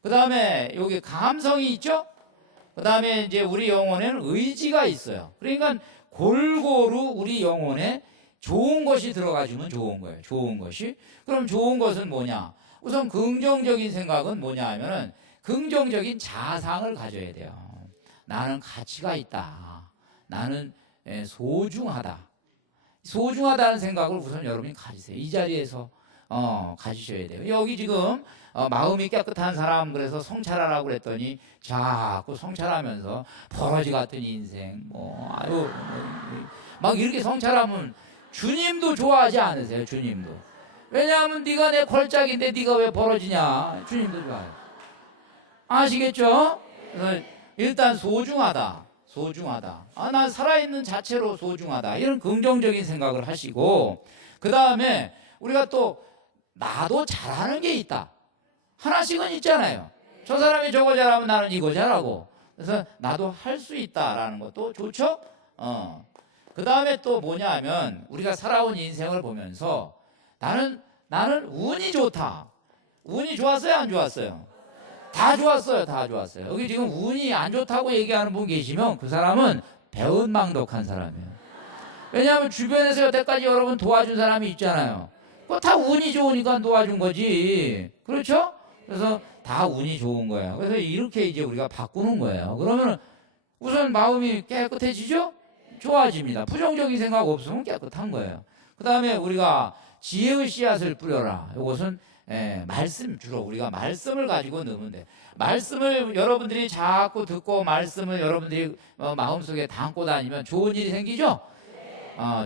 그 다음에 여기 감성이 있죠. 그 다음에 이제 우리 영혼에는 의지가 있어요. 그러니까 골고루 우리 영혼에 좋은 것이 들어가주면 좋은 거예요. 좋은 것이. 그럼 좋은 것은 뭐냐? 우선 긍정적인 생각은 뭐냐 하면은 긍정적인 자상을 가져야 돼요. 나는 가치가 있다. 나는 소중하다. 소중하다는 생각을 우선 여러분이 가지세요. 이 자리에서 가지셔야 돼요. 여기 지금 마음이 깨끗한 사람 그래서 성찰하라고 그랬더니 자꾸 성찰하면서 버러지 같은 인생 막 이렇게 성찰하면 주님도 좋아하지 않으세요. 주님도. 왜냐하면 네가 내 걸작인데 네가 왜 버러지냐. 주님도 좋아해요. 아시겠죠? 그래서 일단 소중하다. 소중하다. 난 살아있는 자체로 소중하다. 이런 긍정적인 생각을 하시고 그 다음에 우리가 또 나도 잘하는 게 있다. 하나씩은 있잖아요. 저 사람이 저거 잘하면 나는 이거 잘하고. 그래서 나도 할 수 있다라는 것도 좋죠? 그 다음에 또 뭐냐 하면 우리가 살아온 인생을 보면서 나는 운이 좋다. 운이 좋았어요? 안 좋았어요? 다 좋았어요. 다 좋았어요. 여기 지금 운이 안 좋다고 얘기하는 분 계시면 그 사람은 배은망덕한 사람이에요. 왜냐하면 주변에서 여태까지 여러분 도와준 사람이 있잖아요. 그거 다 운이 좋으니까 도와준 거지. 그렇죠? 그래서 다 운이 좋은 거예요. 그래서 이렇게 이제 우리가 바꾸는 거예요. 그러면 우선 마음이 깨끗해지죠? 좋아집니다. 부정적인 생각 없으면 깨끗한 거예요. 그 다음에 우리가 지혜의 씨앗을 뿌려라. 이것은 말씀, 주로 우리가 말씀을 가지고 넣으면 돼. 말씀을 여러분들이 자꾸 듣고 말씀을 여러분들이 마음속에 담고 다니면 좋은 일이 생기죠?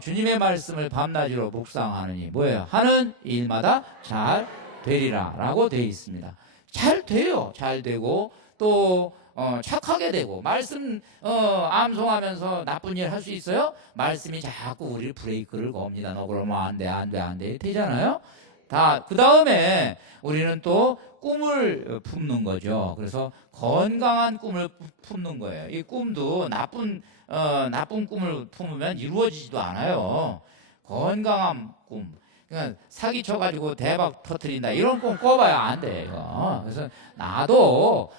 주님의 말씀을 밤낮으로 묵상하느니 뭐예요? 하는 일마다 잘 되리라 라고 되어 있습니다. 잘 돼요. 잘 되고 또 착하게 되고 말씀 암송하면서 나쁜 일 할 수 있어요? 말씀이 자꾸 우리를 브레이크를 겁니다. 너 그러면 안 돼 되잖아요. 그 다음에 우리는 또 꿈을 품는 거죠. 그래서 건강한 꿈을 품는 거예요. 이 꿈도 나쁜 꿈을 품으면 이루어지지도 않아요. 건강한 꿈. 그러니까 사기 쳐가지고 대박 터뜨린다 이런 꿈 꿔봐야 안 돼. 이거. 그래서 나도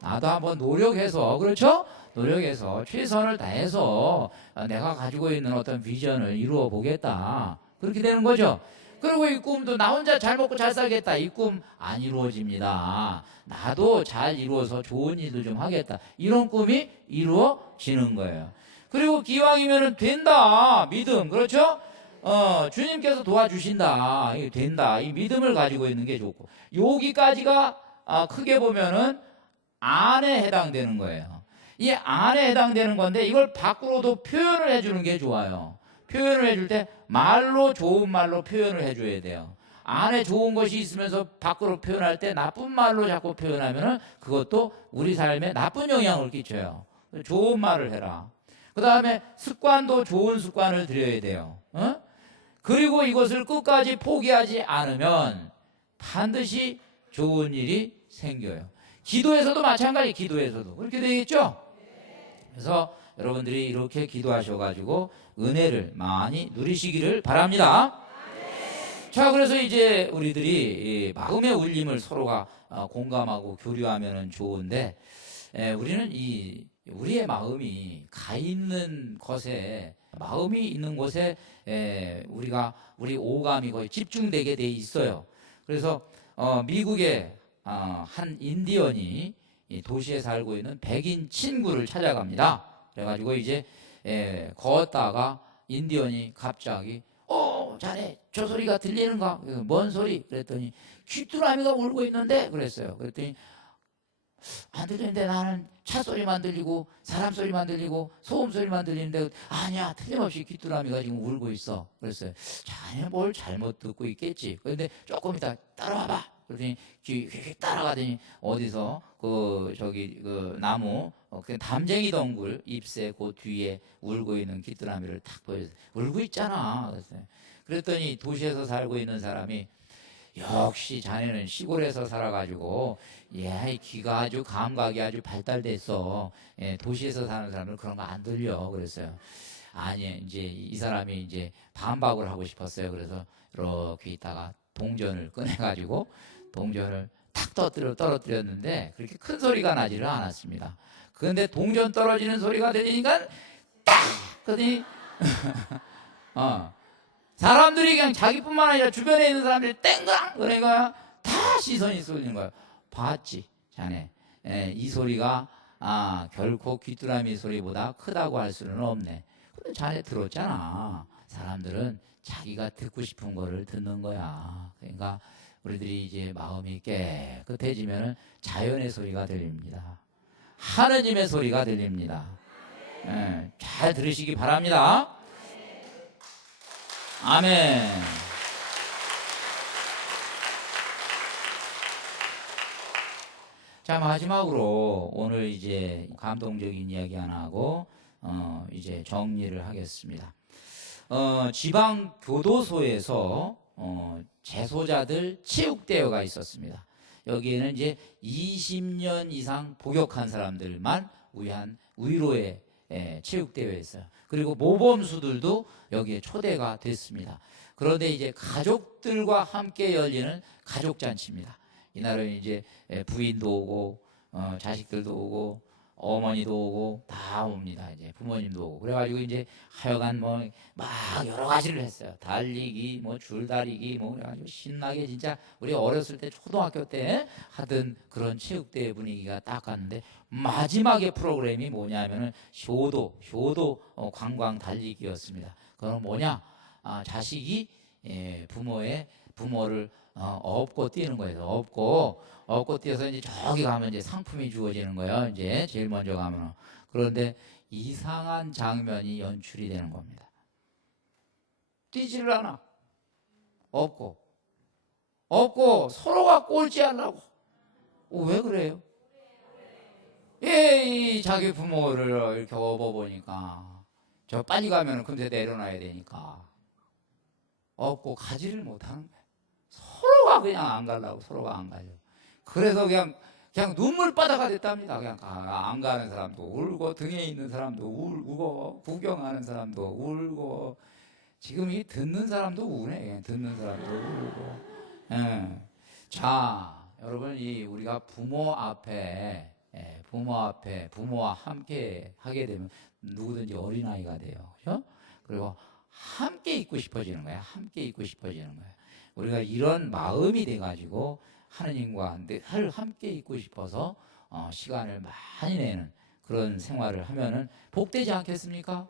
한번 노력해서 그렇죠? 노력해서 최선을 다해서 내가 가지고 있는 어떤 비전을 이루어 보겠다. 그렇게 되는 거죠. 그리고 이 꿈도 나 혼자 잘 먹고 잘 살겠다. 이 꿈 안 이루어집니다. 나도 잘 이루어서 좋은 일도 좀 하겠다. 이런 꿈이 이루어지는 거예요. 그리고 기왕이면 된다. 믿음. 그렇죠? 주님께서 도와주신다. 이게 된다. 이 믿음을 가지고 있는 게 좋고. 여기까지가 크게 보면은 안에 해당되는 거예요. 이 안에 해당되는 건데 이걸 밖으로도 표현을 해주는 게 좋아요. 표현을 해줄 때 말로 좋은 말로 표현을 해줘야 돼요. 안에 좋은 것이 있으면서 밖으로 표현할 때 나쁜 말로 자꾸 표현하면은 그것도 우리 삶에 나쁜 영향을 끼쳐요. 좋은 말을 해라. 그 다음에 습관도 좋은 습관을 들여야 돼요. 그리고 이것을 끝까지 포기하지 않으면 반드시 좋은 일이 생겨요. 기도에서도 마찬가지. 기도에서도 그렇게 되겠죠? 그래서 여러분들이 이렇게 기도하셔가지고 은혜를 많이 누리시기를 바랍니다. 자, 그래서 이제 우리들이 마음의 울림을 서로가 공감하고 교류하면 좋은데 우리는 우리의 마음이 가 있는 것에 마음이 있는 곳에 우리 오감이 거의 집중되게 돼 있어요. 그래서 미국의 한 인디언이 도시에 살고 있는 백인 친구를 찾아갑니다. 그래가지고 이제 걷다가 인디언이 갑자기 자네 저 소리가 들리는가? 뭔 소리? 그랬더니 귀뚜라미가 울고 있는데 그랬어요. 그랬더니 안 들리는데 나는 차 소리만 들리고 사람 소리만 들리고 소음 소리만 들리는데 아니야 틀림없이 귀뚜라미가 지금 울고 있어. 그랬어요. 자네 뭘 잘못 듣고 있겠지. 그런데 조금 이따 따라와봐. 그랬더니 귀 따라가더니 어디서 그 나무 그 담쟁이 덩굴 잎새 그 뒤에 울고 있는 귀뚜라미를 탁 보여줬어요. 울고 있잖아. 그랬더니 도시에서 살고 있는 사람이 역시 자네는 시골에서 살아가지고 이 귀가 아주 감각이 아주 발달됐어. 도시에서 사는 사람은 그런 거 안 들려. 그랬어요. 아니 이제 이 사람이 이제 반박을 하고 싶었어요. 그래서 이렇게 있다가 동전을 꺼내가지고 동전을 탁 떨어뜨렸는데 그렇게 큰 소리가 나지를 않았습니다. 그런데 동전 떨어지는 소리가 들리니까 딱! 그러더니 사람들이 그냥 자기뿐만 아니라 주변에 있는 사람들이 땡강! 그러니까 다 시선이 쏠리는 거예요. 봤지 자네. 이 소리가 결코 귀뚜라미 소리보다 크다고 할 수는 없네. 근데 자네 들었잖아. 사람들은 자기가 듣고 싶은 거를 듣는 거야. 그러니까 우리들이 이제 마음이 깨끗해지면 자연의 소리가 들립니다. 하느님의 소리가 들립니다. 잘 들으시기 바랍니다. 아멘. 자, 마지막으로 오늘 이제 감동적인 이야기 하나 하고 이제 정리를 하겠습니다. 지방 교도소에서 재소자들 체육대회가 있었습니다. 여기에는 이제 20년 이상 복역한 사람들만 위한 위로의 체육대회였어요. 그리고 모범수들도 여기에 초대가 됐습니다. 그런데 이제 가족들과 함께 열리는 가족잔치입니다. 이날은 이제 부인도 오고 자식들도 오고 어머니도 오고 다 옵니다. 이제 부모님도 오고 그래가지고 이제 하여간 뭐 막 여러 가지를 했어요. 달리기, 뭐 줄다리기, 뭐 그래가지고 신나게 진짜 우리 어렸을 때 초등학교 때 하던 그런 체육대회 분위기가 딱 갔는데 마지막에 프로그램이 뭐냐면은 효도 관광 달리기였습니다. 그건 뭐냐? 자식이 부모를 업고 뛰는 거예요. 업고 뛰어서 이제 저기 가면 이제 상품이 주어지는 거예요. 이제 제일 먼저 가면. 그런데 이상한 장면이 연출이 되는 겁니다. 뛰지를 않아. 업고 서로가 꼴찌하려고. 왜 그래요? 이 자기 부모를 이렇게 업어보니까 저 빨리 가면 금세 내려놔야 되니까 업고 가지를 못하는 거예요. 서로가 그냥 안 가려고 서로가 안 가요. 그래서 그냥 눈물바다가 됐답니다. 그냥 안 가는 사람도 울고 등에 있는 사람도 울고 구경하는 사람도 울고 지금 이 듣는 사람도 우네. 그냥 듣는 사람도 울고. 자, 여러분 우리가 부모와 함께 하게 되면 누구든지 어린아이가 돼요. 그렇죠? 그리고 함께 있고 싶어지는 거야. 함께 있고 싶어지는 거야. 우리가 이런 마음이 돼가지고 하느님과 늘 함께 있고 싶어서 시간을 많이 내는 그런 생활을 하면은 복되지 않겠습니까?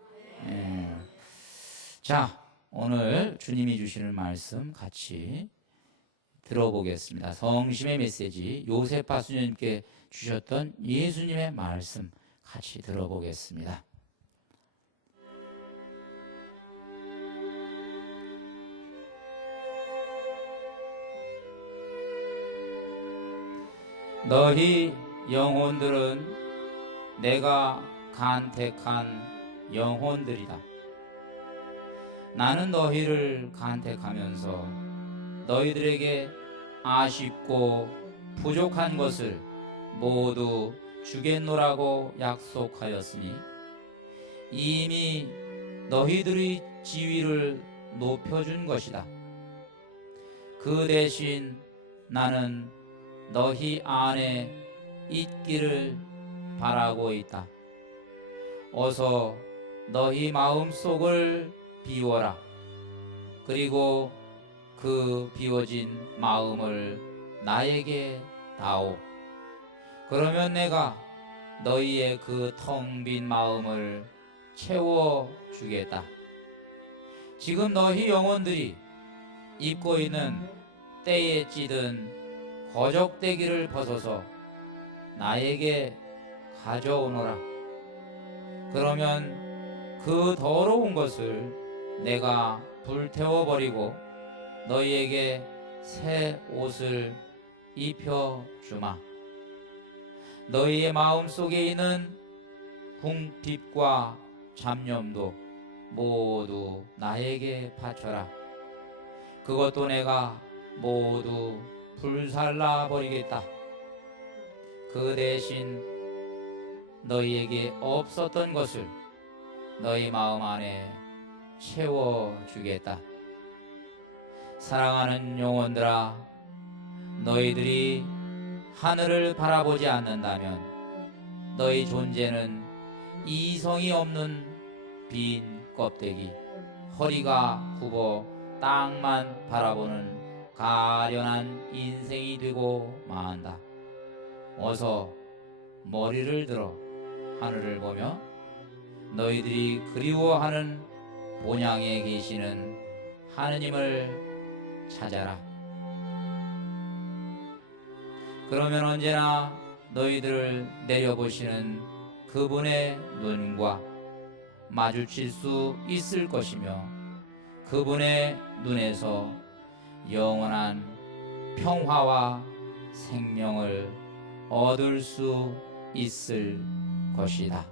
자, 오늘 주님이 주시는 말씀 같이 들어보겠습니다. 성심의 메시지 요세파 수녀님께 주셨던 예수님의 말씀 같이 들어보겠습니다. 너희 영혼들은 내가 간택한 영혼들이다. 나는 너희를 간택하면서 너희들에게 아쉽고 부족한 것을 모두 주겠노라고 약속하였으니 이미 너희들의 지위를 높여준 것이다. 그 대신 나는 너희 안에 있기를 바라고 있다. 어서 너희 마음속을 비워라. 그리고 그 비워진 마음을 나에게 다오. 그러면 내가 너희의 그 텅 빈 마음을 채워주겠다. 지금 너희 영혼들이 입고 있는 때에 찌든 거적대기를 벗어서 나에게 가져오너라. 그러면 그 더러운 것을 내가 불태워버리고 너희에게 새 옷을 입혀주마. 너희의 마음속에 있는 궁핍과 잡념도 모두 나에게 바쳐라. 그것도 내가 모두 불살라 버리겠다. 그 대신 너희에게 없었던 것을 너희 마음 안에 채워주겠다. 사랑하는 영혼들아, 너희들이 하늘을 바라보지 않는다면 너희 존재는 이성이 없는 빈 껍데기, 허리가 굽어 땅만 바라보는 가련한 인생이 되고 만다. 어서 머리를 들어 하늘을 보며 너희들이 그리워하는 본향에 계시는 하느님을 찾아라. 그러면 언제나 너희들을 내려보시는 그분의 눈과 마주칠 수 있을 것이며 그분의 눈에서 영원한 평화와 생명을 얻을 수 있을 것이다.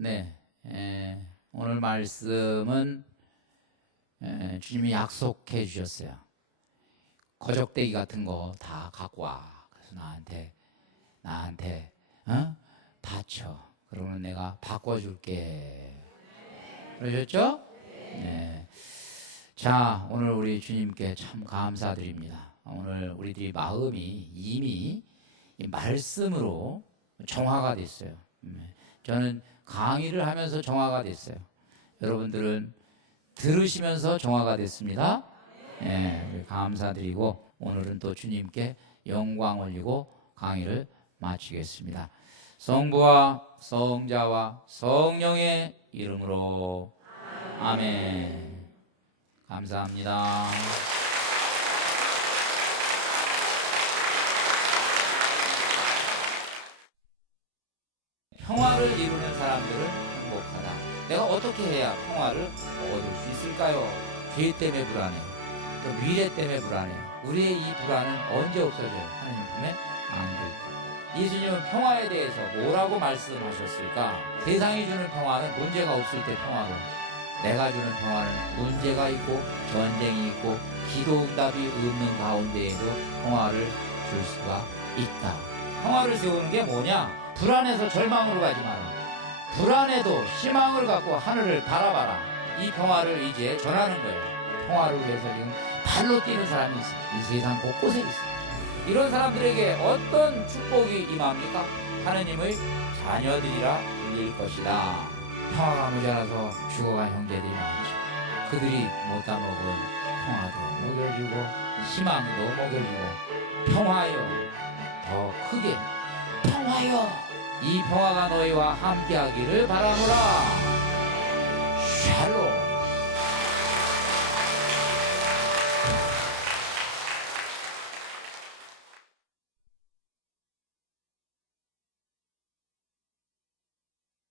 네, 오늘 말씀은 주님이 약속해 주셨어요. 거적대기 같은 거 다 갖고 와. 그래서 나한테 바쳐. 그러면 내가 바꿔줄게. 그러셨죠? 네. 자, 오늘 우리 주님께 참 감사드립니다. 오늘 우리들이 마음이 이미 이 말씀으로 정화가 됐어요. 저는 강의를 하면서 정화가 됐어요. 여러분들은 들으시면서 정화가 됐습니다. 네, 감사드리고 오늘은 또 주님께 영광 올리고 강의를 마치겠습니다. 성부와 성자와 성령의 이름으로 아멘. 감사합니다. 평화를 이루는 사람들은 행복하다. 내가 어떻게 해야 평화를 얻을 수 있을까요? 죄 때문에 불안해. 또 미래 때문에 불안해. 우리의 이 불안은 언제 없어져요? 하나님 품에 안길 때. 예수님은 평화에 대해서 뭐라고 말씀하셨을까? 세상이 주는 평화는 문제가 없을 때 평화로, 내가 주는 평화는 문제가 있고 전쟁이 있고 기도 응답이 없는 가운데에도 평화를 줄 수가 있다. 평화를 세우는 게 뭐냐? 불안해서 절망으로 가지 마라. 불안해도 희망을 갖고 하늘을 바라봐라. 이 평화를 이제 전하는 거예요. 평화를 위해서 지금 발로 뛰는 사람이 있어요. 이 세상 곳곳에 있어요. 이런 사람들에게 어떤 축복이 임합니까? 하느님의 자녀들이라 불릴 것이다. 평화가 모자라서 죽어간 형제들이 많죠. 그들이 못 따먹은 평화도 먹여주고 희망도 먹여주고 평화여 더 크게 평화여 이 평화가 너희와 함께하기를 바라노라.